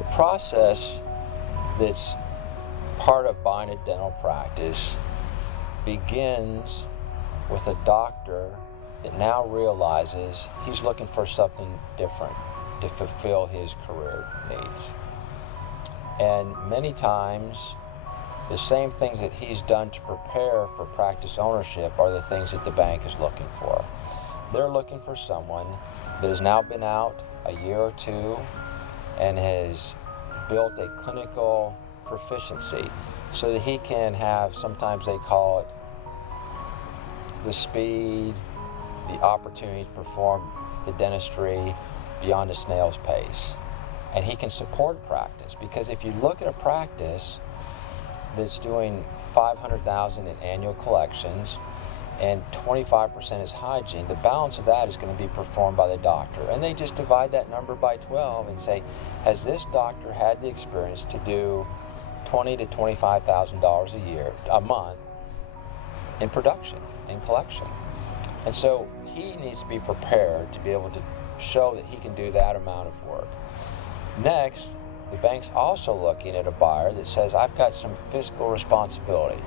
The process that's part of buying a dental practice begins with a doctor that now realizes he's looking for something different to fulfill his career needs. And many times, the same things that he's done to prepare for practice ownership are the things that the bank is looking for. They're looking for someone that has now been out a year or two and has built a clinical proficiency so that he can have, sometimes they call it the speed, the opportunity to perform the dentistry beyond a snail's pace. And he can support practice, because if you look at a practice that's doing $500,000 in annual collections and 25% is hygiene, the balance of that is going to be performed by the doctor. And they just divide that number by 12 and say, has this doctor had the experience to do $20,000 to $25,000 a month in production, in collection? And so he needs to be prepared to be able to show that he can do that amount of work. Next, the bank's also looking at a buyer that says, I've got some fiscal responsibility.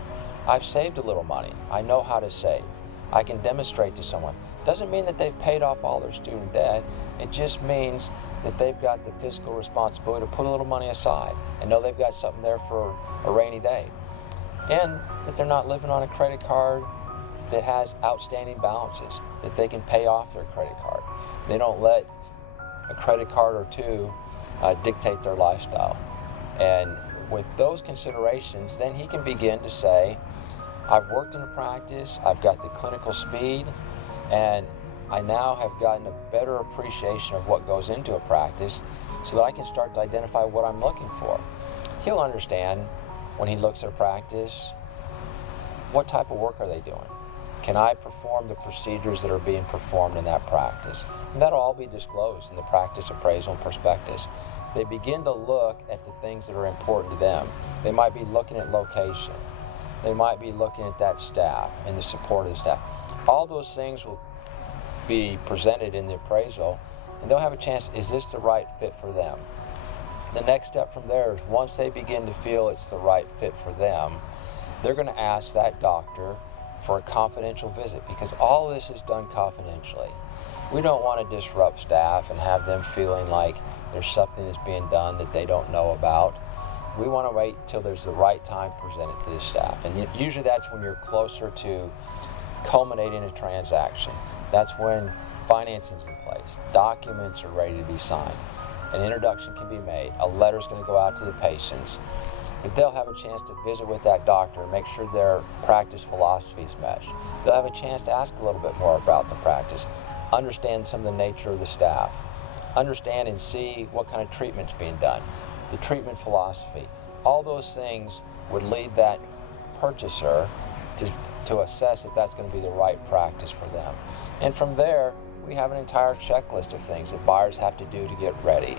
I've saved a little money. I know how to save. I can demonstrate to someone. Doesn't mean that they've paid off all their student debt. It just means that they've got the fiscal responsibility to put a little money aside and know they've got something there for a rainy day. And that they're not living on a credit card that has outstanding balances, that they can pay off their credit card. They don't let a credit card or two dictate their lifestyle. And with those considerations, then he can begin to say, I've worked in a practice, I've got the clinical speed, and I now have gotten a better appreciation of what goes into a practice so that I can start to identify what I'm looking for. He'll understand when he looks at a practice, what type of work are they doing? Can I perform the procedures that are being performed in that practice? And that'll all be disclosed in the practice appraisal and prospectus. They begin to look at the things that are important to them. They might be looking at location. They might be looking at that staff and the support of the staff. All those things will be presented in the appraisal, and they'll have a chance, is this the right fit for them? The next step from there is, once they begin to feel it's the right fit for them, they're going to ask that doctor for a confidential visit, because all this is done confidentially. We don't want to disrupt staff and have them feeling like there's something that's being done that they don't know about. We want to wait till there's the right time to present it to the staff. And usually that's when you're closer to culminating a transaction. That's when financing's in place, documents are ready to be signed, an introduction can be made, a letter's going to go out to the patients. But they'll have a chance to visit with that doctor and make sure their practice philosophies mesh. They'll have a chance to ask a little bit more about the practice, understand some of the nature of the staff, understand and see what kind of treatment's being done, the treatment philosophy. All those things would lead that purchaser to assess if that's going to be the right practice for them. And from there, we have an entire checklist of things that buyers have to do to get ready.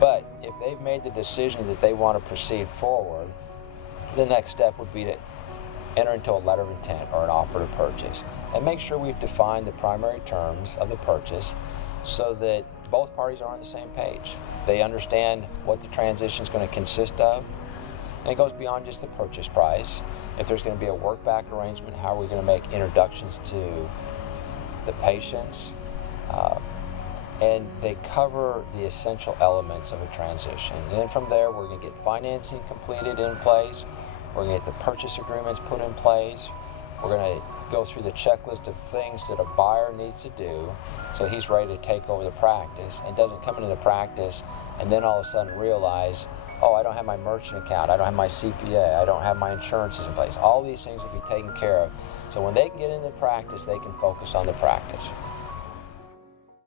But if they've made the decision that they want to proceed forward, the next step would be to enter into a letter of intent or an offer to purchase, and make sure we've defined the primary terms of the purchase so that both parties are on the same page. They understand what the transition is going to consist of, and it goes beyond just the purchase price. If there's going to be a work-back arrangement, how are we going to make introductions to the patients? And they cover the essential elements of a transition. And then from there, we're going to get financing completed in place. We're going to get the purchase agreements put in place. We're going to go through the checklist of things that a buyer needs to do so he's ready to take over the practice, and doesn't come into the practice and then all of a sudden realize, oh, I don't have my merchant account, I don't have my CPA, I don't have my insurances in place. All these things will be taken care of. So when they can get into practice, they can focus on the practice.